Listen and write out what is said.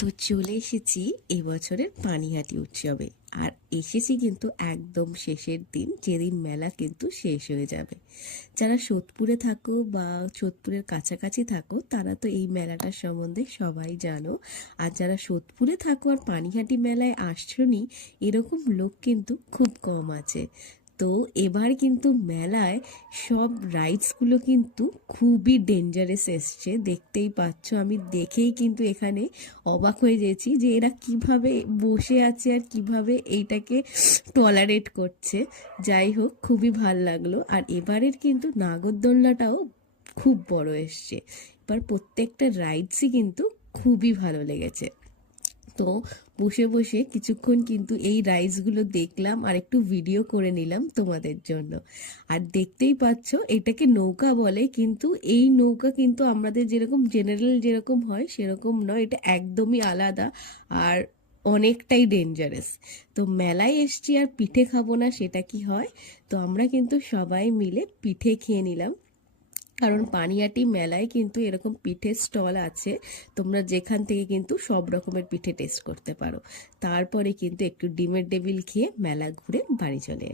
তো চলে এসেছি এবছরের পানিহাটি উৎসবে। আর এসেছি কিন্তু একদম শেষের দিন, যেদিন মেলা কিন্তু শেষ হয়ে যাবে। যারা সোদপুরে থাকো বা সোদপুরের কাছাকাছি থাকো তারা তো এই মেলাটার সম্বন্ধে সবাই জানো। আর যারা সোদপুরে থাকো আর পানিহাটি মেলায় আসছনি, এরকম লোক কিন্তু খুব কম আছে। তো এবার কিন্তু মেলায় সব রাইডসগুলো কিন্তু খুবই ডেঞ্জারাস এসছে, দেখতেই পাচ্ছ। আমি দেখেই কিন্তু এখানে অবাক হয়ে গেছি যে এরা কিভাবে বসে আছে আর কিভাবে এইটাকে টলারেট করছে। যাই হোক, খুবই ভাল লাগলো। আর এবারের কিন্তু নাগরদোলনাটাও খুব বড় এসছে। এবার প্রত্যেকটা রাইডসই কিন্তু খুবই ভালো লেগেছে। তো বসে বসে কিছুক্ষণ কিন্তু এই রাইডসগুলো দেখলাম আর একটু ভিডিও করে নিলাম তোমাদের জন্য। আর দেখতেই পাচ্ছ এটাকে নৌকা বলে, কিন্তু এই নৌকা কিন্তু আমাদের যেরকম জেনারেল যেরকম হয় সেরকম নয়, এটা একদমই আলাদা আর অনেকটাই ডেঞ্জারাস। তো মেলায় এসছি আর পিঠে খাবো না সেটা কি হয়? তো আমরা কিন্তু সবাই মিলে পিঠে খেয়ে নিলাম, কারণ পানিহাটি মেলায় কিন্তু এরকম পিঠের স্টল আছে। তোমরা যেখান থেকে কিন্তু সব রকমের পিঠে টেস্ট করতে পারো। তারপরে কিন্তু একটু ডিমের ডেভিল খেয়ে মেলা ঘুরে বাড়ি চলে